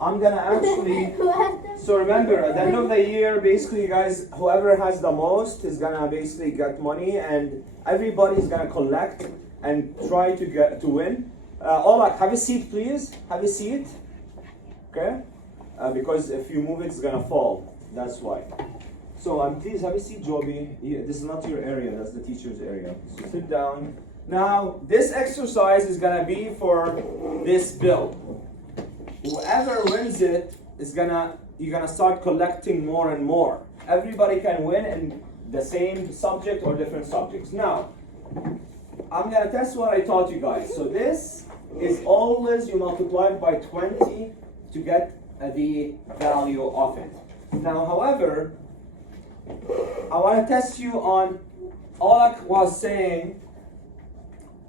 I'm gonna actually, so remember, at the end of the year, basically guys, whoever has the most is gonna basically get money, and everybody's gonna collect and try to win. Ola, have a seat please, have a seat. Okay? Because if you move it, it's gonna fall, that's why. So please have a seat, Joby. This is not your area, that's the teacher's area. So sit down. Now, this exercise is gonna be for this bill. Whoever wins it is you're gonna start collecting more and more. Everybody can win in the same subject or different subjects. Now, I'm gonna test what I taught you guys. So this is always you multiply by 20 to get the value of it. Now, however, I want to test you on, Olak was saying,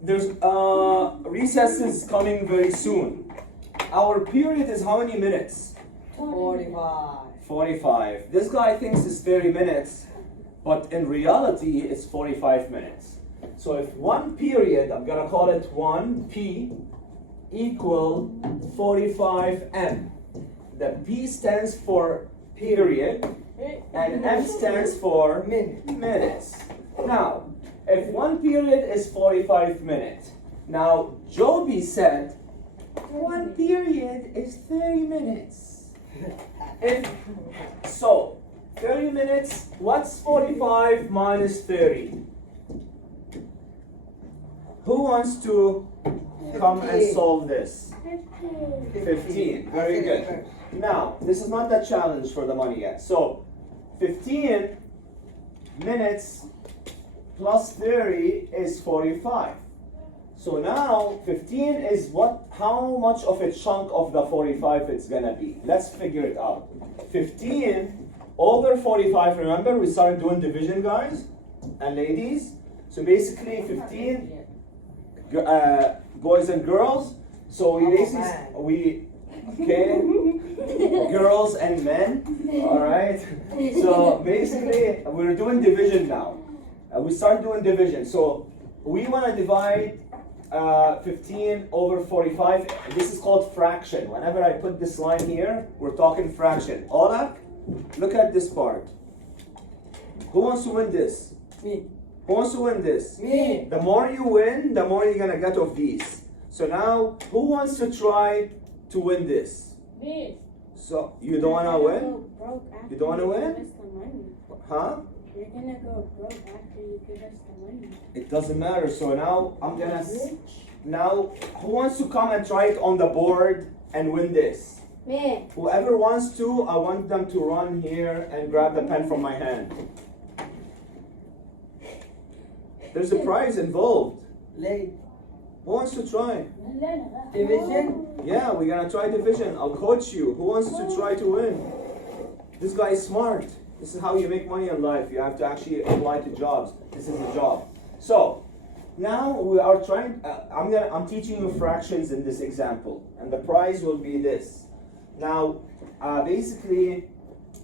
there's recesses coming very soon. Our period is how many minutes? 45. 45. This guy thinks it's 30 minutes, but in reality, it's 45 minutes. So if one period, I'm gonna call it 1P, equal 45M. The P stands for period, and M stands for minutes. Now, if one period is 45 minutes, now Joby said, one period is 30 minutes. So, 30 minutes, what's 45 minus 30? Who wants to come and solve this? 15. Very good. Now, this is not the challenge for the money yet. So, 15 minutes plus 30 is 45. So now, 15 is how much of a chunk of the 45 it's gonna be. Let's figure it out. 15 over 45, remember we started doing division, guys and ladies. So basically 15 boys and girls. So we basically, girls and men, all right? So basically we're doing division now. We start doing division. So we wanna divide 15 over 45. This is called fraction. Whenever I put this line here, we're talking fraction. Olak, look at this part. Who wants to win this? Me. Who wants to win this? Me. The more you win, the more you're gonna get of these. So now, who wants to try to win this? Me. So, you don't wanna win? You don't wanna win? Give us the money. Huh? You're gonna go broke after you give us the money. It doesn't matter. So now, now, who wants to come and try it on the board and win this? Me. Whoever wants to, I want them to run here and grab the pen from my hand. There's a prize involved. Late. Who wants to try? Division? Yeah, we're gonna try division. I'll coach you. Who wants to try to win? This guy is smart. This is how you make money in life. You have to actually apply to jobs. This is a job. So, now we are trying, I'm teaching you fractions in this example. And the prize will be this. Now, basically,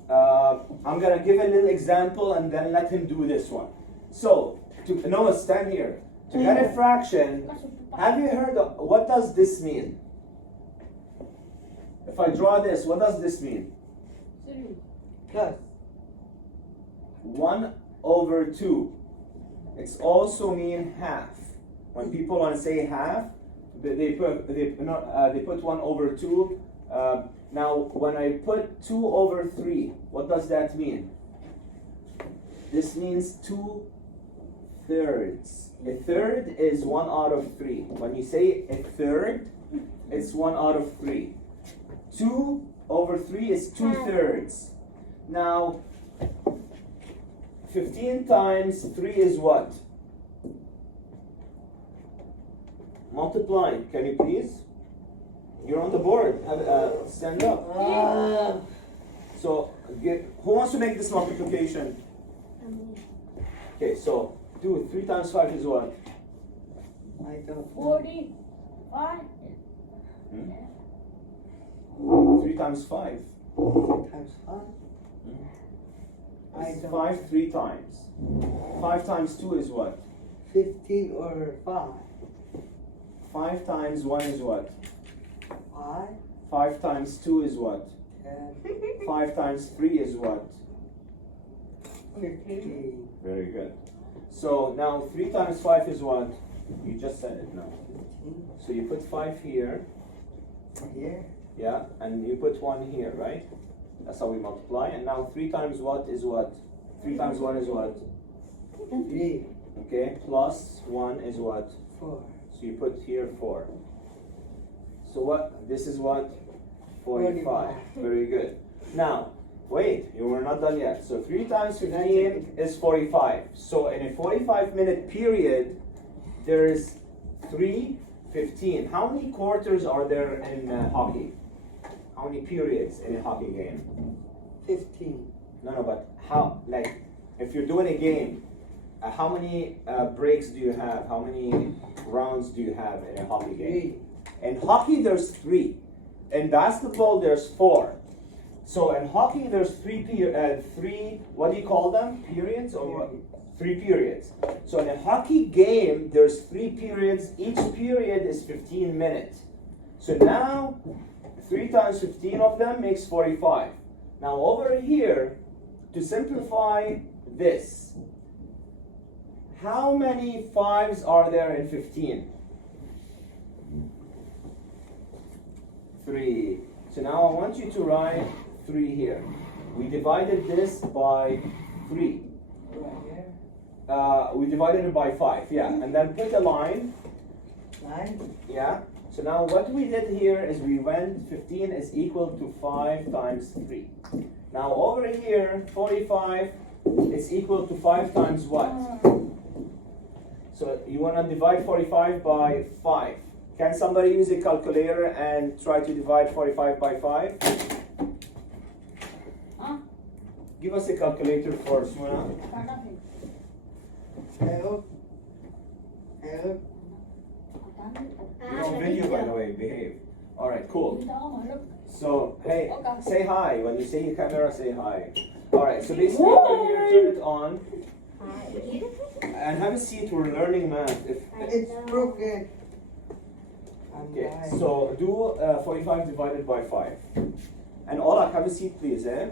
I'm gonna give a little example and then let him do this one. So, Noah, stand here. To get a fraction, have you heard of, what does this mean? If I draw this, what does this mean? Plus. 1 over 2. It's also mean half. When people want to say half, they put 1 over 2. Now, when I put 2 over 3, what does that mean? This means 2/3. A third is 1 out of 3. When you say a third, it's 1 out of 3. 2 over 3 is 2/3. Now, 15 times 3 is what? Multiply. Can you please? You're on the board. Stand up. So, who wants to make this multiplication? Okay, so do it. 3 times 5 is what? I don't. 45. 3 times 5. Times 5? It's 5 3 times. 5 times 2 is what? 15 or 5? 5 times 1 is what? 5? 5 times 2 is what? 10, 5 times 3 is what? 15, Very good. So now 3 times 5 is what? You just said it now. 15, So you put 5 here, here, yeah, and you put 1 here, right? That's how we multiply. And now 3 times what is what? 3 times 1 is what? 3, Okay, plus 1 is what? 4, So you put here 4. So what? This is what? 45. Very good. Now, wait, you were not done yet. So 3 times 15 is 45. So in a 45-minute period, there's 3, 15. How many quarters are there in hockey? How many periods in a hockey game? 15, No, but how, like, if you're doing a game, how many breaks do you have? How many rounds do you have in a hockey game? 3, In hockey, there's 3. In basketball, there's 4. So in hockey, there's 3, what do you call them? Periods or what? 3 periods. So in a hockey game, there's 3 periods. Each period is 15 minutes. So now, 3 times 15 of them makes 45. Now over here, to simplify this, how many 5s are there in 15? 3. So now I want you to write 3 here. We divided this by 3. right here, We divided it by 5, yeah. And then put a line, 9, yeah. So now what we did here is we went 15 is equal to 5 times 3. Now over here, 45 is equal to 5 times what? So you want to divide 45 by 5. Can somebody use a calculator and try to divide 45 by 5? Huh? Give us a calculator for Soona. hello, hello, You're on video, by the way. Behave. All right, cool. So, hey, say hi. When you say your camera, say hi. All right, so basically, we're here, turn it on. And have a seat, we're learning math. it's broken. I'm Okay, dying. so do 45 divided by 5. And Ola, have a seat, please, eh?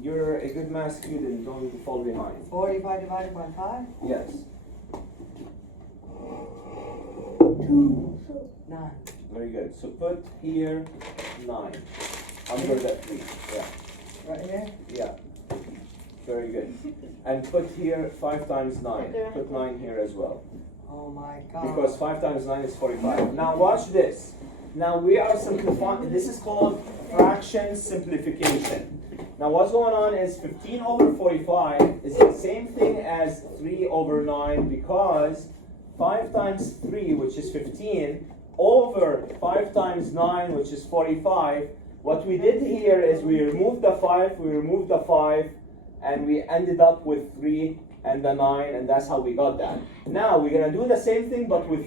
You're a good math student, don't fall behind. 45 divided by 5, Yes, 9, very good. So put here 9 under that 3. Yeah, right here, yeah. Very good. And put here 5 times 9. Put 9 here as well. oh my god. Because 5 times 9 is 45. Now watch this. Now we are simplifying. This is called fraction simplification. Now what's going on is 15 over 45 is the same thing as 3 over 9 because 5 times 3, which is 15, over 5 times 9, which is 45. What we did here is we removed the 5, and we ended up with 3 and the 9, and that's how we got that. Now we're going to do the same thing, but with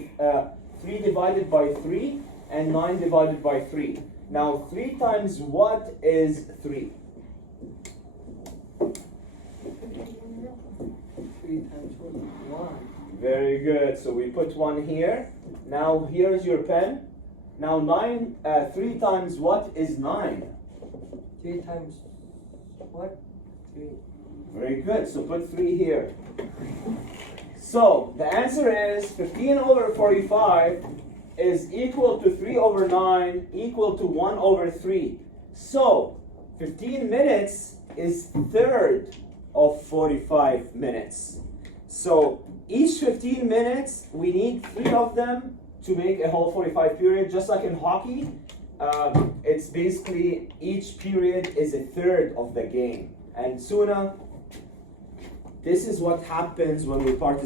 3 divided by 3 and 9 divided by 3. Now 3 times what is 3? 3 times 1. Very good. So we put 1 here. Now here's your pen. Now 3 times what is 9? 3 times what? 3. Very good. So put 3 here. So the answer is 15 over 45 is equal to 3 over 9 equal to 1 over 3. So 15 minutes is third of 45 minutes. So each 15 minutes, we need 3 of them to make a whole 45 period. Just like in hockey, it's basically each period is a third of the game. And Soona, this is what happens when we participate.